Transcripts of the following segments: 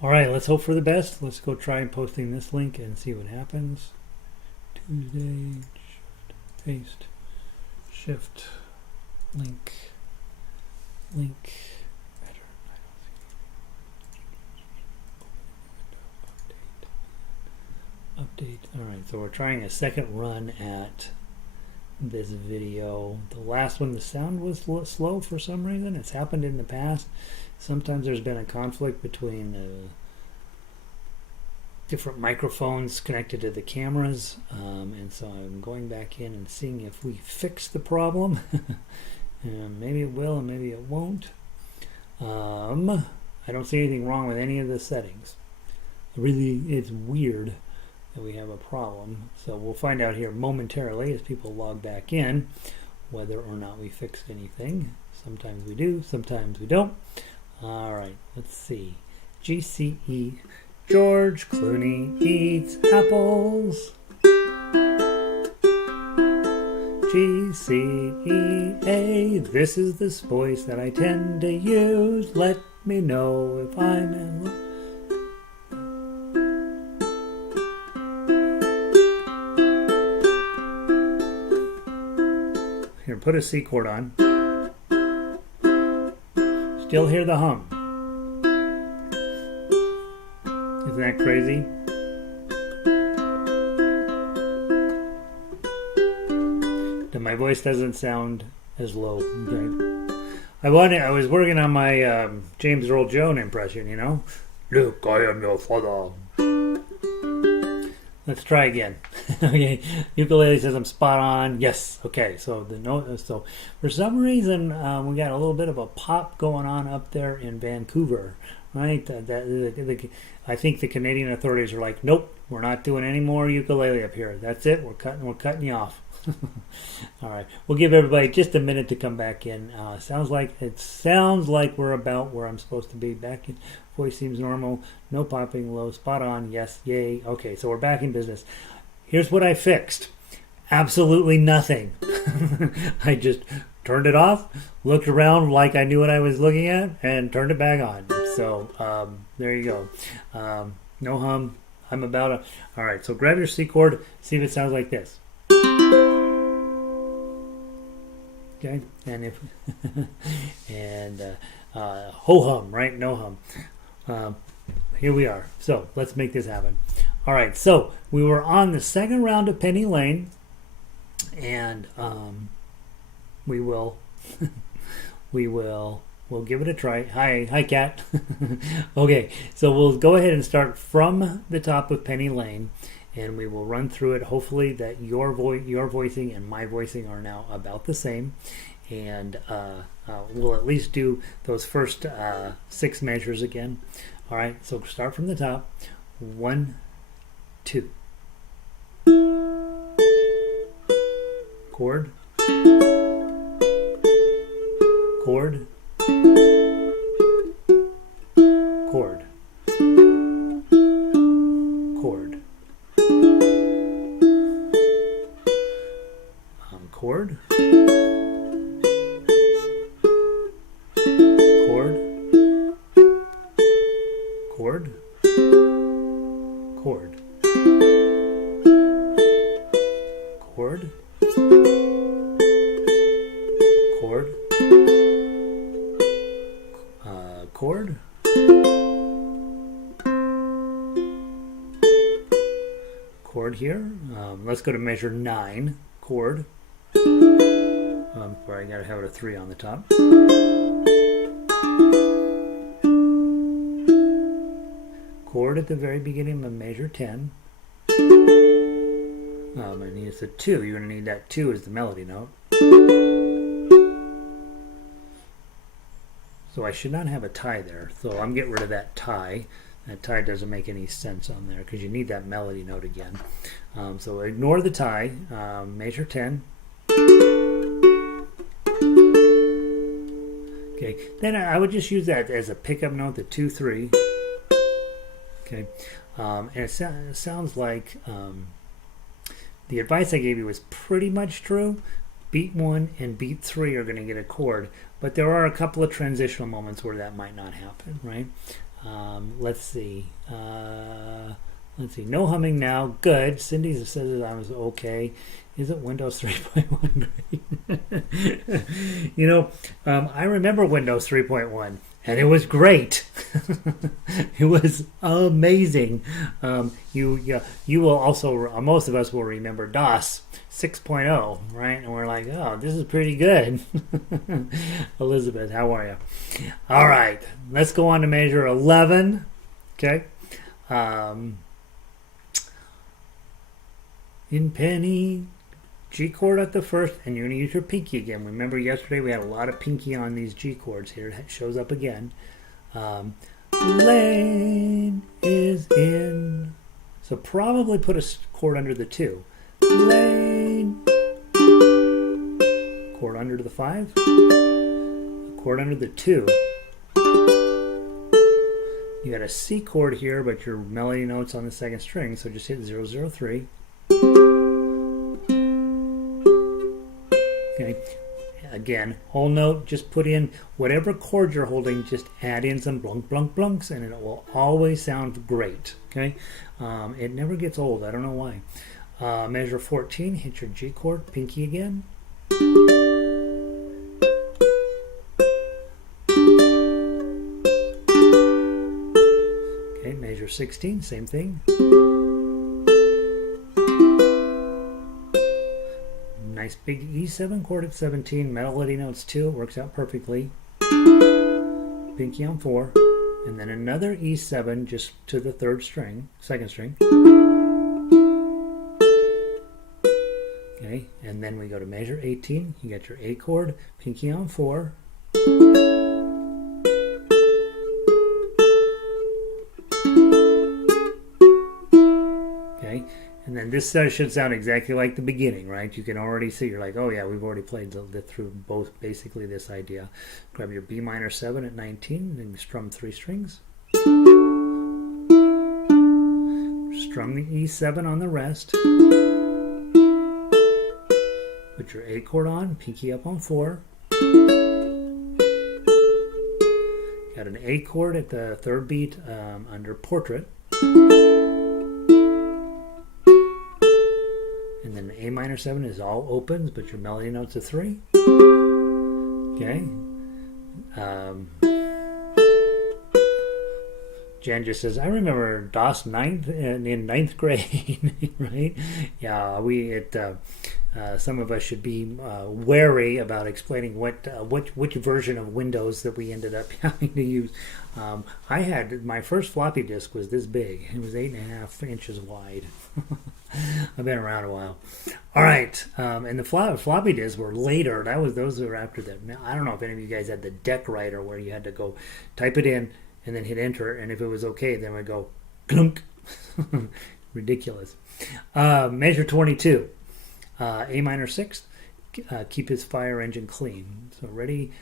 All right, let's hope for the best. Let's go try posting this link and see what happens. Tuesday, shift, paste, shift, link, link. Update. All right, so we're trying a second run at this video. The last one, the sound was slow for some reason. It's happened in the past. Sometimes there's been a conflict between the different microphones connected to the cameras, and so I'm going back in and seeing if we fix the problem. And maybe it will and maybe it won't. I don't see anything wrong with any of the settings. Really, it's weird that we have a problem. So we'll find out here momentarily as people log back in whether or not we fixed anything. Sometimes we do, sometimes we don't. All right, let's see. GCE, George Clooney eats apples. GCEA, this is the voice that I tend to use. Let me know if I'm in. Here, put a C chord on. Still hear the hum. Isn't that crazy? My voice doesn't sound as low. Okay. I was working on my James Earl Jones impression, you know. Look, I am your father. Let's try again. Okay, ukulele says I'm spot on. Yes. Okay. So the note. So for some reason we got a little bit of a pop going on up there in Vancouver, right? I think the Canadian authorities are like, nope, we're not doing any more ukulele up here. That's it. We're cutting you off. All right, we'll give everybody just a minute to come back in. Sounds like we're about where I'm supposed to be. Back in, voice seems normal. No popping, low, spot on. Yes, yay. Okay, so we're back in business. Here's what I fixed. Absolutely nothing. I just turned it off, looked around like I knew what I was looking at, and turned it back on. So there you go. No hum. I'm about a. All right, so grab your C chord. See if it sounds like this. Okay, and if and ho hum, right? No hum. Here we are. So let's make this happen. All right. So we were on the second round of Penny Lane, and we'll give it a try. Hi, Cat. Okay, so we'll go ahead and start from the top of Penny Lane. And we will run through it. Hopefully that your voicing and my voicing are now about the same. And we'll at least do those first 6 measures again. All right, so start from the top. 1, 2. Chord. Chord. Chord. Chord. Chord, chord, chord, chord, chord, chord, chord, chord here. Let's go to measure 9, chord. Where I gotta have a 3 on the top. Chord at the very beginning of measure 10. I need a 2. You're gonna need that 2 as the melody note. So I should not have a tie there. So I'm getting rid of that tie. That tie doesn't make any sense on there because you need that melody note again. So ignore the tie. Measure 10. Okay, then I would just use that as a pickup note, the 2, 3. Okay, and it sounds like the advice I gave you was pretty much true. Beat 1 and beat 3 are going to get a chord, but there are a couple of transitional moments where that might not happen, right? Let's see. Let's see. No humming now. Good. Cindy says I was okay. Isn't Windows 3.1 great? I remember Windows 3.1, and it was great. It was amazing. You will also, most of us will remember DOS 6.0, right? And we're like, oh, this is pretty good. Elizabeth, how are you? All right, let's go on to measure 11. Okay. In penny, G chord at the first, and you're going to use your pinky again. Remember yesterday we had a lot of pinky on these G chords here. It shows up again. Lane is in. So probably put a chord under the 2. Lane. Chord under the 5. A chord under the 2. You got a C chord here, but your melody note's on the second string, so just hit 003. Okay. Again, whole note, just put in whatever chord you're holding, just add in some blunk, blunk, blunks, and it will always sound great. Okay. It never gets old. I don't know why. Measure 14, hit your G chord, pinky again. Okay, measure 16, same thing. Nice big E7 chord at 17, melody notes 2, it works out perfectly. Pinky on 4, and then another E7 just to the second string. Okay, and then we go to measure 18, you get your A chord, pinky on 4. Okay. And then this should sound exactly like the beginning, right? You can already see, you're like, oh yeah, we've already played through both, basically this idea. Grab your B minor 7 at 19 and strum 3 strings. Strum the E7 on the rest. Put your A chord on, pinky up on 4. Got an A chord at the third beat under portrait. And then A minor 7 is all opens, but your melody note's a 3. Okay. Jan just says, I remember DOS in ninth grade, right? Yeah, some of us should be wary about explaining which version of Windows that we ended up having to use. I had, my first floppy disk was this big. It was 8.5 inches wide. I've been around a while. All right, and the floppy disks were later. Those were after that. Now, I don't know if any of you guys had the deck writer where you had to go type it in and then hit enter, and if it was okay, then we'd go clunk. Ridiculous. Measure 22. A minor 6. Keep his fire engine clean. So ready?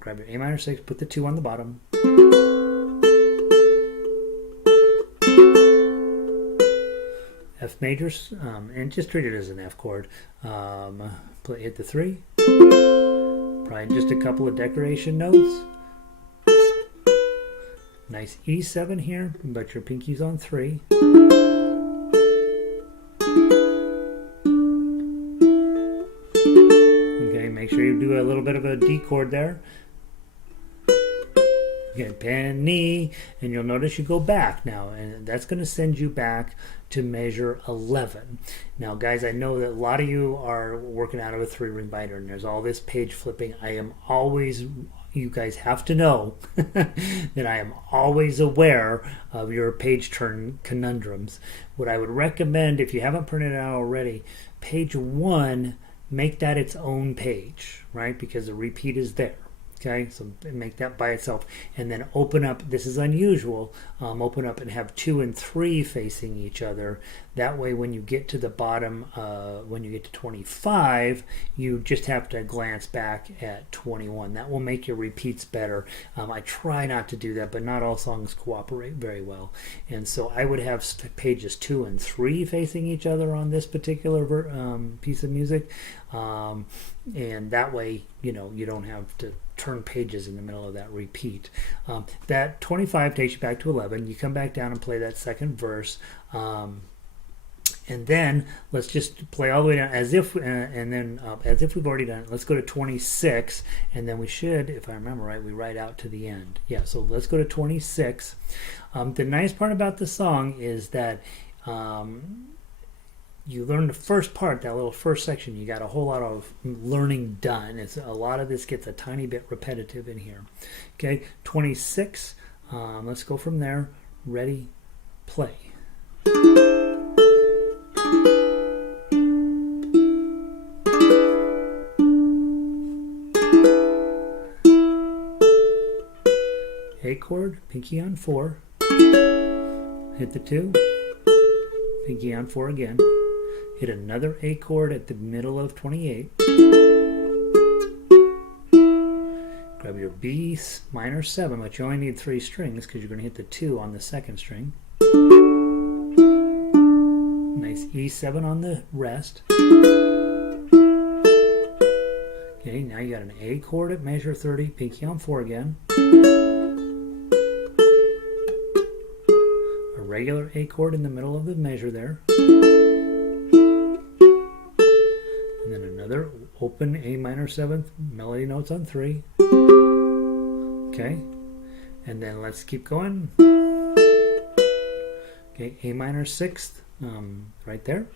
Grab your A minor 6. Put the 2 on the bottom. F major, and just treat it as an F chord. Hit the 3. Probably just a couple of decoration notes. Nice E7 here, but your pinky's on 3. Okay, make sure you do a little bit of a D chord there. Get penny, and you'll notice you go back now, and that's going to send you back to measure 11. Now, guys, I know that a lot of you are working out of a 3-ring binder, and there's all this page flipping. You guys have to know that I am always aware of your page turn conundrums. What I would recommend, if you haven't printed it out already, page 1, make that its own page, right? Because the repeat is there. Okay, so make that by itself, and then open up. This is unusual. Open up and have 2 and 3 facing each other. That way, when you get to the bottom, when you get to 25, you just have to glance back at 21. That will make your repeats better. I try not to do that, but not all songs cooperate very well. And so I would have pages 2 and 3 facing each other on this particular piece of music, and that way, you don't have to turn pages in the middle of that repeat. That 25 takes you back to 11. You come back down and play that second verse. And then let's just play all the way down as if, and then as if we've already done it. Let's go to 26, and then we should, if I remember right, we write out to the end. Yeah, so let's go to 26. The nice part about the song is that you learn the first part, that little first section. You got a whole lot of learning done. It's a lot of this gets a tiny bit repetitive in here. Okay, 26. Let's go from there. Ready, play. A chord, pinky on 4, hit the 2, pinky on 4 again, hit another A chord at the middle of 28, grab your B minor 7, but you only need 3 strings because you're going to hit the 2 on the second string, nice E7 on the rest. Okay, now you got an A chord at measure 30, pinky on 4 again. Regular A chord in the middle of the measure there, and then another open A minor 7th, melody notes on 3. Okay, and then let's keep going. Okay, A minor 6th, right there.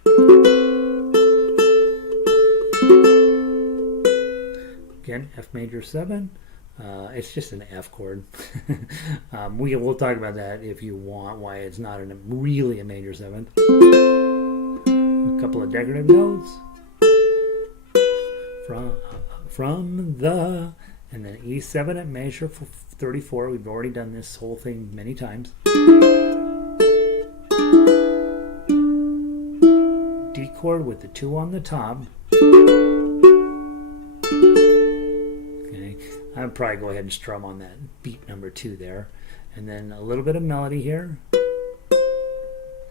Again, F major 7. It's just an F chord. We'll talk about that if you want, why it's not really a major 7th. A couple of decorative notes. From the, and then E7 at measure 34. We've already done this whole thing many times. D chord with the 2 on the top. I'd probably go ahead and strum on that beat number 2 there. And then a little bit of melody here.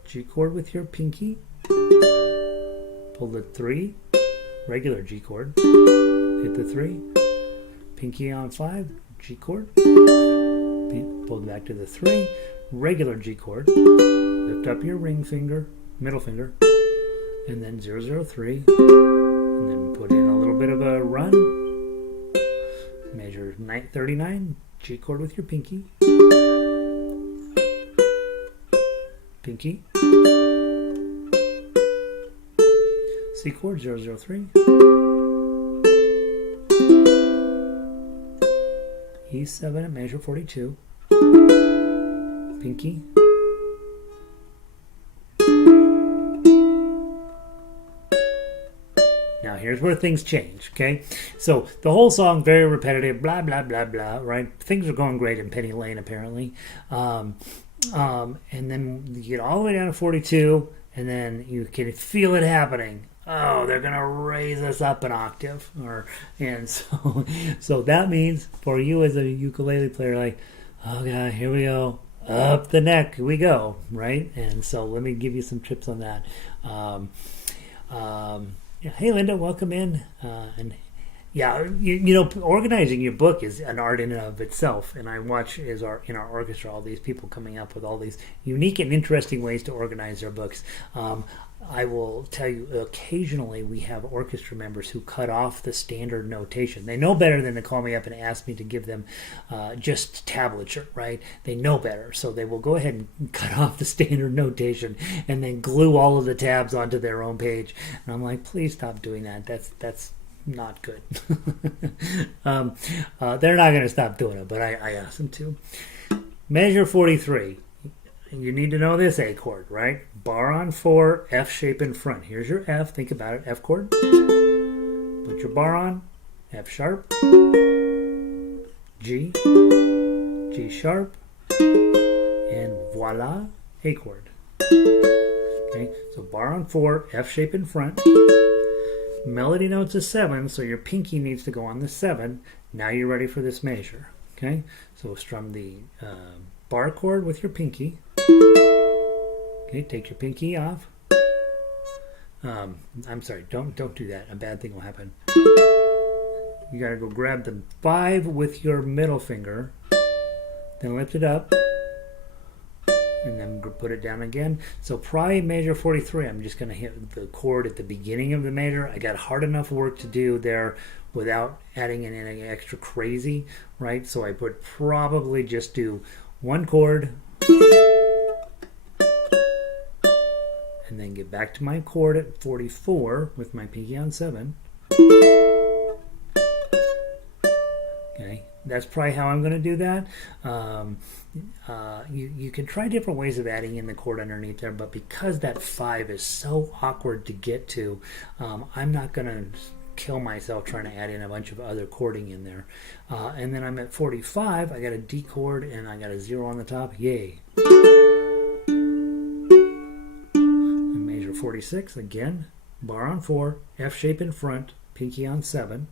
G chord with your pinky. Pull the 3. Regular G chord. Hit the 3. Pinky on 5. G chord. Pull back to the 3. Regular G chord. Lift up your ring finger. Middle finger. And then 003. And then put in a little bit of a run. Measure 39, G chord with your pinky, pinky, C chord 003, E7 at measure 42, pinky, now here's where things change, okay? So the whole song, very repetitive, blah, blah, blah, blah, right? Things are going great in Penny Lane, apparently. And then you get all the way down to 42, and then you can feel it happening. Oh, they're going to raise us up an octave. And so that means for you as a ukulele player, like, oh, God, here we go. Up the neck we go, right? And so let me give you some tips on that. Yeah, hey Linda, welcome in. And yeah, you know, organizing your book is an art in and of itself. And I watch in our orchestra all these people coming up with all these unique and interesting ways to organize their books. I will tell you, occasionally we have orchestra members who cut off the standard notation. They know better than to call me up and ask me to give them just tablature, right? They know better, so they will go ahead and cut off the standard notation and then glue all of the tabs onto their own page. And I'm like, please stop doing that. That's not good. They're not going to stop doing it, but I asked them to. Measure 43. You need to know this A chord, right? Bar on 4, F shape in front. Here's your F. Think about it. F chord. Put your bar on. F sharp. G. G sharp. And voila, A chord. Okay, so bar on 4, F shape in front. Melody notes is 7, so your pinky needs to go on the 7. Now you're ready for this measure. Okay, so strum the bar chord with your pinky. Okay, take your pinky off. I'm sorry, don't do that. A bad thing will happen. you got to go grab the 5 with your middle finger, then lift it up, and then put it down again. So probably measure 43, I'm just going to hit the chord at the beginning of the measure. I got hard enough work to do there without adding in anything extra crazy, right? So I would probably just do one chord, and then get back to my chord at 44 with my pinky on 7. Okay, that's probably how I'm going to do that. You can try different ways of adding in the chord underneath there, but because that 5 is so awkward to get to, I'm not going to kill myself trying to add in a bunch of other chording in there. And then I'm at 45, I got a D chord and I got a 0 on the top. Yay. And measure 46 again, bar on 4, F shape in front, pinky on 7.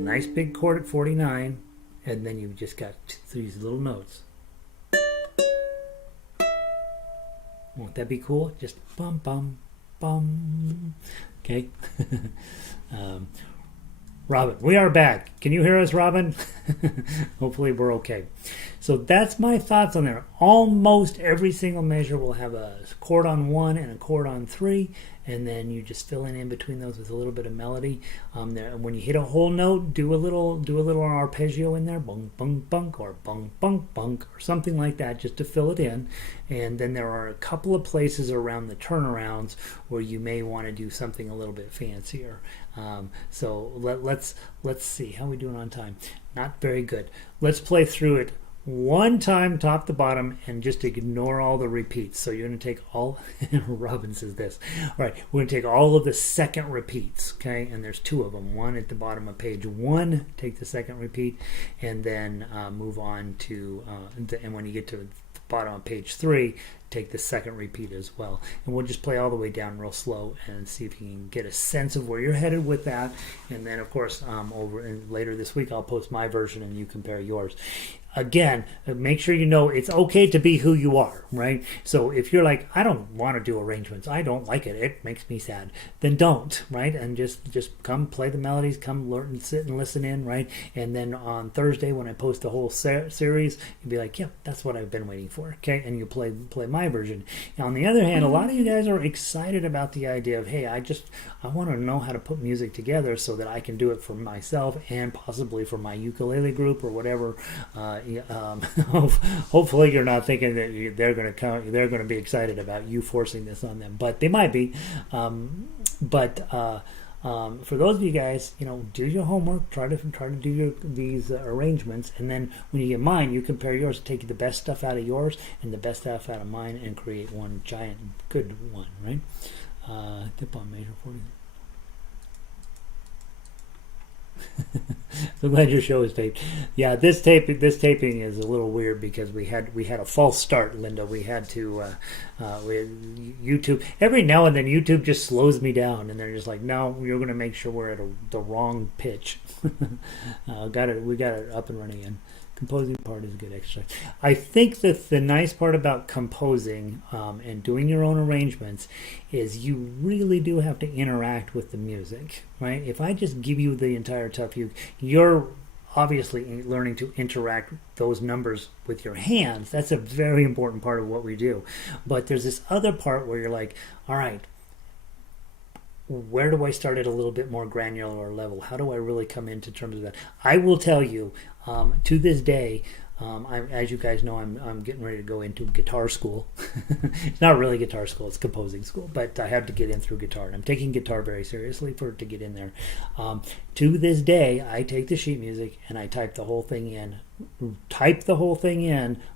Nice big chord at 49, and then you've just got these little notes. Won't that be cool? Just bum bum bum. Okay. Robin, we are back. Can you hear us, Robin? Hopefully we're okay. So that's my thoughts on there. Almost every single measure will have a chord on 1 and a chord on 3, and then you just fill in between those with a little bit of melody. When you hit a whole note, do a little arpeggio in there, bung bung bunk, or bung bunk bunk, or something like that, just to fill it in. And then there are a couple of places around the turnarounds where you may want to do something a little bit fancier. So let's see how we doing on time. Not very good. Let's play through it one time top to bottom and just ignore all the repeats. So you're going to take all, Robin says this, all right, we're going to take all of the second repeats, okay, and there's 2 of them, one at the bottom of page 1, take the second repeat, and then move on to, and when you get to the bottom of page 3, take the second repeat as well. And we'll just play all the way down real slow and see if you can get a sense of where you're headed with that. And then, of course, later this week, I'll post my version and you compare yours. Again, make sure you know it's okay to be who you are, right? So if you're like, I don't want to do arrangements, I don't like it, it makes me sad, then don't, right? And just come play the melodies, come learn and sit and listen in, right? And then on Thursday when I post the whole series, you'll be like, yep, that's what I've been waiting for, okay? And you play my version. Now, on the other hand, a lot of you guys are excited about the idea of, hey, I want to know how to put music together so that I can do it for myself and possibly for my ukulele group or whatever. Hopefully you're not thinking that they're going to be excited about you forcing this on them, but they might be. For those of you guys, do your homework, try to do these arrangements, and then when you get mine, you compare yours, take the best stuff out of yours and the best stuff out of mine, and create one giant good one, right? Tip on major 40. So glad your show is taped. Yeah, this taping is a little weird because we had a false start, Linda. We had YouTube. Every now and then YouTube just slows me down, and they're just like, no, you're going to make sure we're at the wrong pitch. We got it up and running again. Composing part is a good exercise. I think that the nice part about composing and doing your own arrangements is you really do have to interact with the music, right? If I just give you the entire Tuff, you're obviously learning to interact those numbers with your hands. That's a very important part of what we do. But there's this other part where you're like, all right, where do I start at a little bit more granular level? How do I really come into terms of that? I will tell you, to this day, as you guys know, I'm getting ready to go into guitar school. It's not really guitar school, it's composing school, but I have to get in through guitar, and I'm taking guitar very seriously to get in there. To this day, I take the sheet music and I type the whole thing in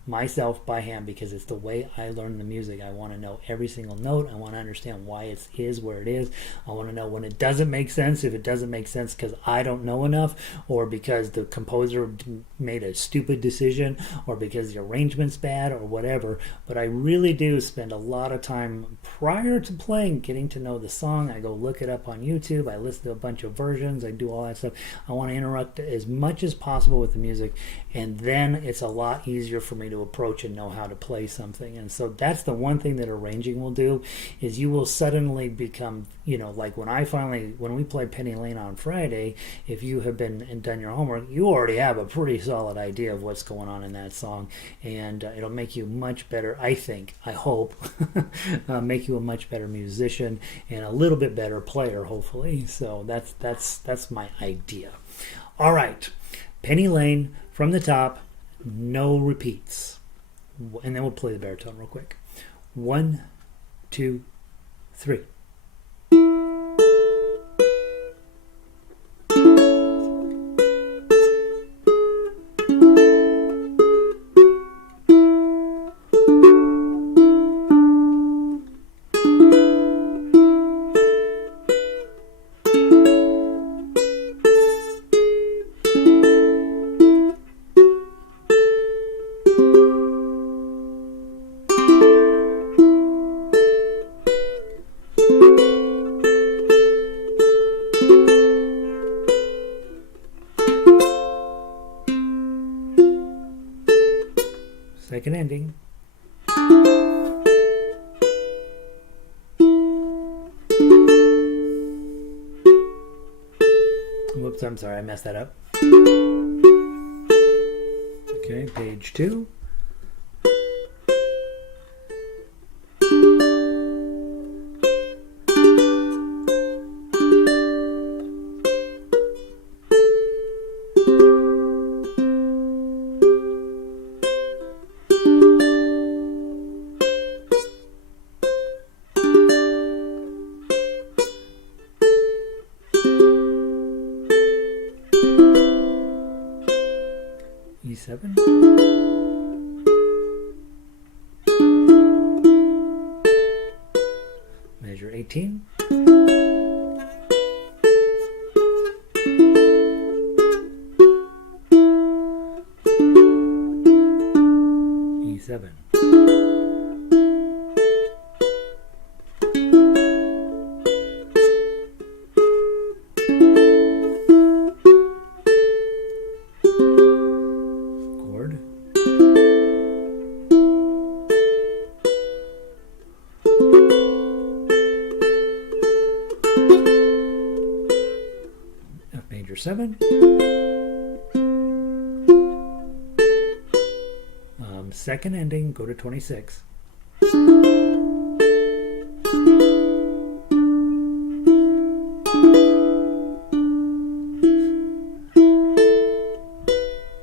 myself by hand because it's the way I learn the music. I want to know every single note. I want to understand why it is where it is. I want to know when it doesn't make sense, if it doesn't make sense because I don't know enough, or because the composer made a stupid decision, or because the arrangement's bad, or whatever. But I really do spend a lot of time prior to playing getting to know the song. I go look it up on YouTube. I listen to a bunch of versions. I do all that stuff. I want to interact as much as possible with the music, and then it's a lot easier for me to approach and know how to play something. And so that's the one thing that arranging will do, is you will suddenly become, like when we played Penny Lane on Friday, if you have been and done your homework, you already have a pretty solid idea of what's going on in that song, and it'll make you much better, I hope, make you a much better musician and a little bit better player, hopefully. So that's my idea. All right, Penny Lane from the top, no repeats, and then we'll play the baritone real quick. 1, 2, 3. Second ending. Whoops, I'm sorry, I messed that up. Okay, page 2. E7. Measure 18. E7. Major 7. Second ending, go to 26.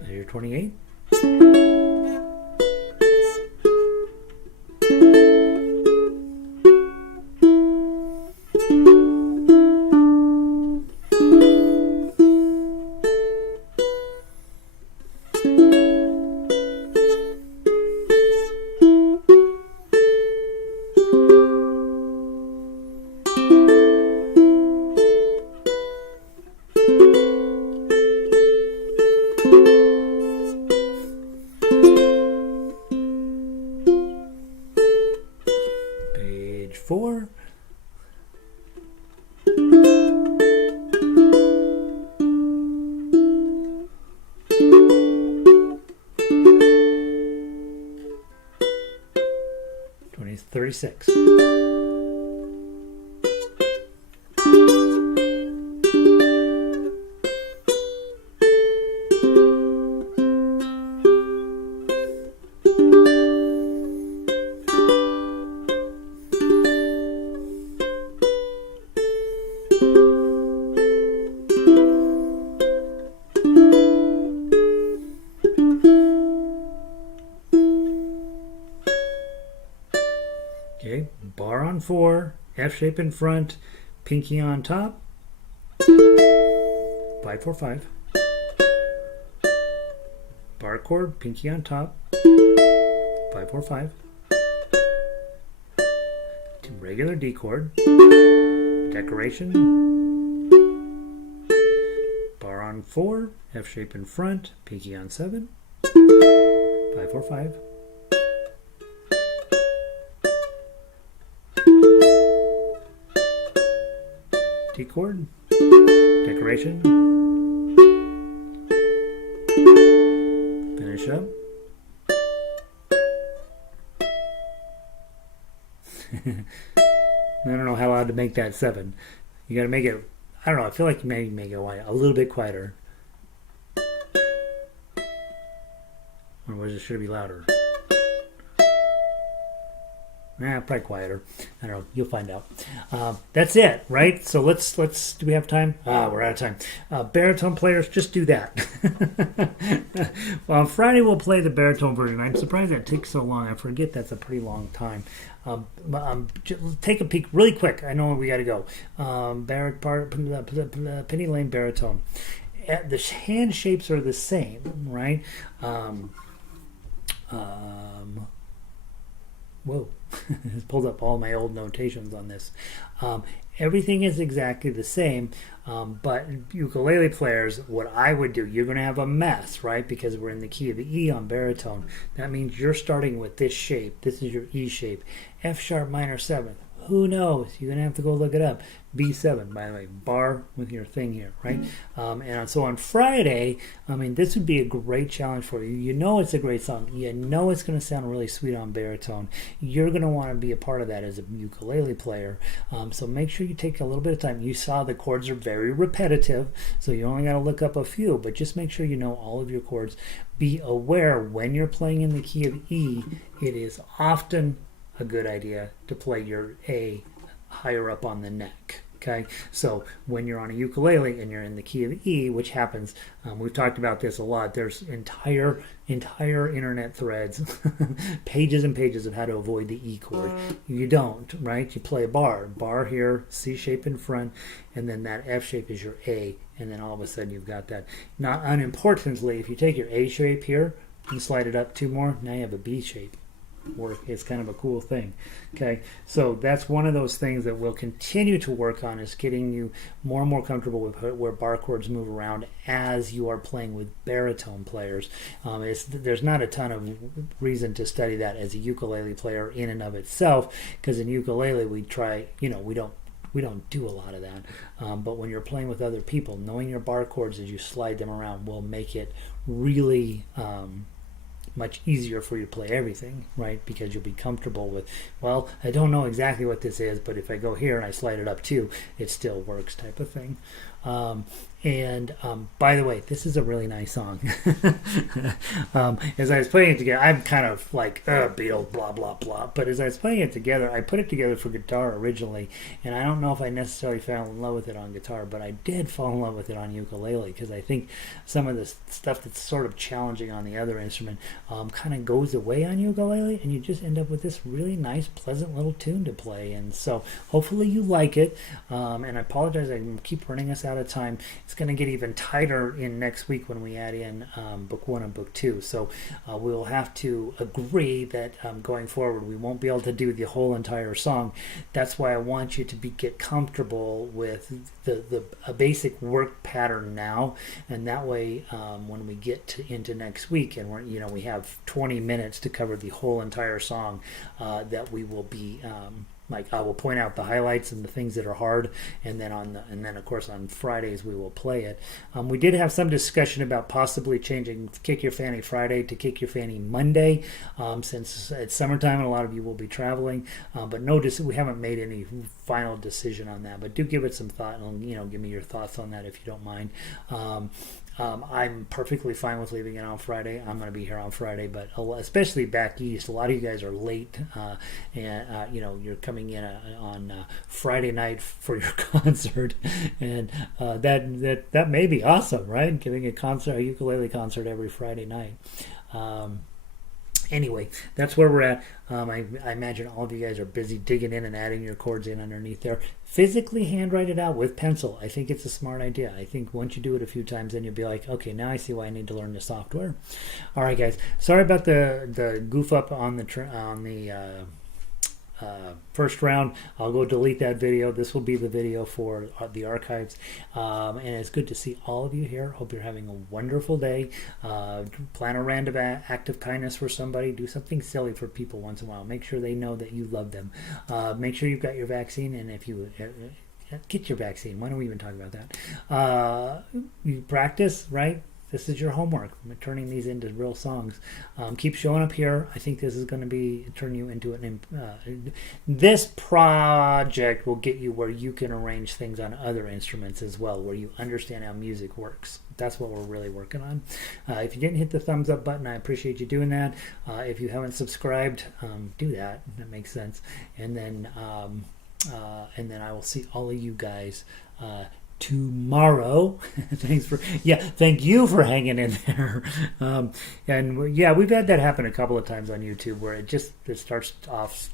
Major 28. Page 4. Page 36. Okay, bar on 4, F shape in front, pinky on top, 5, 4, 5. Bar chord, pinky on top, 5, 4, 5. Regular D chord, decoration, bar on 4, F shape in front, pinky on 7, 5, 4, 5. D chord, decoration. Finish up. I don't know how loud to make that 7. You got to make it, I don't know, I feel like you maybe make it a little bit quieter. Or should it be louder? Probably quieter. I don't know. You'll find out. That's it, right? So let's. Do we have time? We're out of time. Baritone players, just do that. Well, on Friday we'll play the baritone version. I'm surprised that takes so long. I forget that's a pretty long time. Take a peek really quick. I know we got to go. Penny Lane baritone. The hand shapes are the same, right? Whoa. Pulled up all my old notations on this. Everything is exactly the same, but ukulele players, what I would do, you're going to have a mess, right? Because we're in the key of the E on baritone. That means you're starting with this shape. This is your E shape. F sharp minor 7th. Who knows? You're going to have to go look it up. B7, by the way, bar with your thing here, right? And so on Friday, I mean, this would be a great challenge for you. You know it's a great song. You know it's going to sound really sweet on baritone. You're going to want to be a part of that as a ukulele player. So make sure you take a little bit of time. You saw the chords are very repetitive, so you only got to look up a few, but just make sure you know all of your chords. Be aware when you're playing in the key of E, it is often a good idea to play your A higher up on the neck. Okay, so when you're on a ukulele and you're in the key of E, which happens, we've talked about this a lot. There's entire internet threads, pages and pages of how to avoid the E chord. You don't, right? You play a bar here, C shape in front, and then that F shape is your A, and then all of a sudden you've got that. Not unimportantly, if you take your A shape here and slide it up 2 more, now you have a B shape. Work. It's kind of a cool thing. Okay, so that's one of those things that we'll continue to work on, is getting you more and more comfortable with where bar chords move around as you are playing with baritone players. There's not a ton of reason to study that as a ukulele player in and of itself, because in ukulele we try, we don't do a lot of that. But when you're playing with other people, knowing your bar chords as you slide them around will make it really much easier for you to play everything, right? Because you'll be comfortable with, well, I don't know exactly what this is, but if I go here and I slide it up too, it still works, type of thing. By the way, this is a really nice song. As I was putting it together, I'm kind of like, Beatles, blah, blah, blah. But as I was putting it together, I put it together for guitar originally, and I don't know if I necessarily fell in love with it on guitar, but I did fall in love with it on ukulele, because I think some of the stuff that's sort of challenging on the other instrument kind of goes away on ukulele, and you just end up with this really nice, pleasant little tune to play. And so hopefully you like it. And I apologize, I keep running us out of time. It's going to get even tighter in next week when we add in book 1 and book 2. So we'll have to agree that going forward we won't be able to do the whole entire song. That's why I want you to get comfortable with a basic work pattern now, and that way when we get into next week and we have 20 minutes to cover the whole entire song, that we will be I will point out the highlights and the things that are hard, and then of course on Fridays we will play it. We did have some discussion about possibly changing Kick Your Fanny Friday to Kick Your Fanny Monday, since it's summertime and a lot of you will be traveling. But notice we haven't made any final decision on that. But do give it some thought, and give me your thoughts on that if you don't mind. I'm perfectly fine with leaving it on Friday. I'm going to be here on Friday, but especially back east, a lot of you guys are late, and you're coming in on Friday night for your concert, and that may be awesome, right? Giving a ukulele concert every Friday night. Anyway, that's where we're at. I imagine all of you guys are busy digging in and adding your chords in underneath there. Physically handwrite it out with pencil. I think it's a smart idea. I think once you do it a few times, then you'll be like, okay, now I see why I need to learn the software. All right, guys. Sorry about the goof up on the first round. I'll go delete that video. This will be the video for the archives. And it's good to see all of you here. Hope you're having a wonderful day. Plan a random act of kindness for somebody. Do something silly for people once in a while. Make sure they know that you love them. Make sure you've got your vaccine, and if you Get your vaccine. Why don't we even talk about that? You practice, right? This is your homework. I'm turning these into real songs. Keep showing up here. I think this is going to be turn you into an. This project will get you where you can arrange things on other instruments as well, where you understand how music works. That's what we're really working on. If you didn't hit the thumbs up button, I appreciate you doing that. If you haven't subscribed, do that. That makes sense. And then I will see all of you guys tomorrow. Thank you for hanging in there. We've had that happen a couple of times on YouTube where it starts off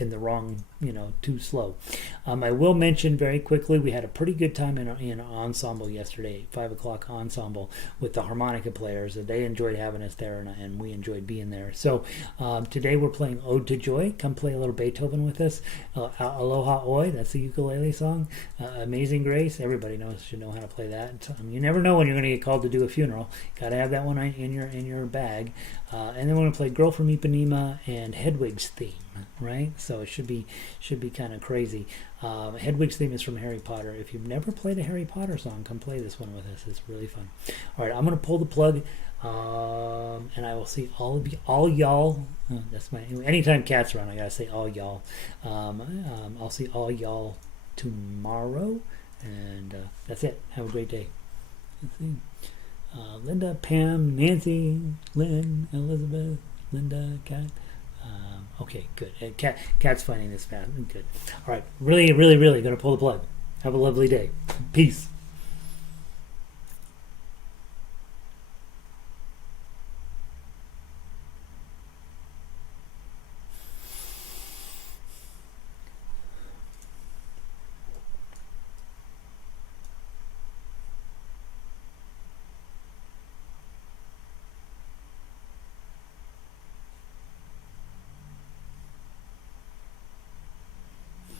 in the wrong, too slow. I will mention very quickly, we had a pretty good time in ensemble yesterday, 5 o'clock ensemble with the harmonica players. They enjoyed having us there, and we enjoyed being there. So today we're playing Ode to Joy. Come play a little Beethoven with us. Aloha Oi, that's the ukulele song. Amazing Grace, everybody should know how to play that. You never know when you're going to get called to do a funeral. Got to have that one in your bag. And then we're going to play Girl from Ipanema and Hedwig's Theme, right? So it should be kind of crazy. Hedwig's Theme is from Harry Potter. If you've never played a Harry Potter song, come play this one with us. It's really fun. All right, I'm going to pull the plug, and I will see all y'all. Anytime Cat's around, I gotta say all y'all. I'll see all y'all tomorrow, and that's it. Have a great day. Let's see. Linda, Pam, Nancy, Lynn, Elizabeth, Linda, Kat. Okay, good. Kat's finding this fast. Good. All right. Really, really, really going to pull the plug. Have a lovely day. Peace.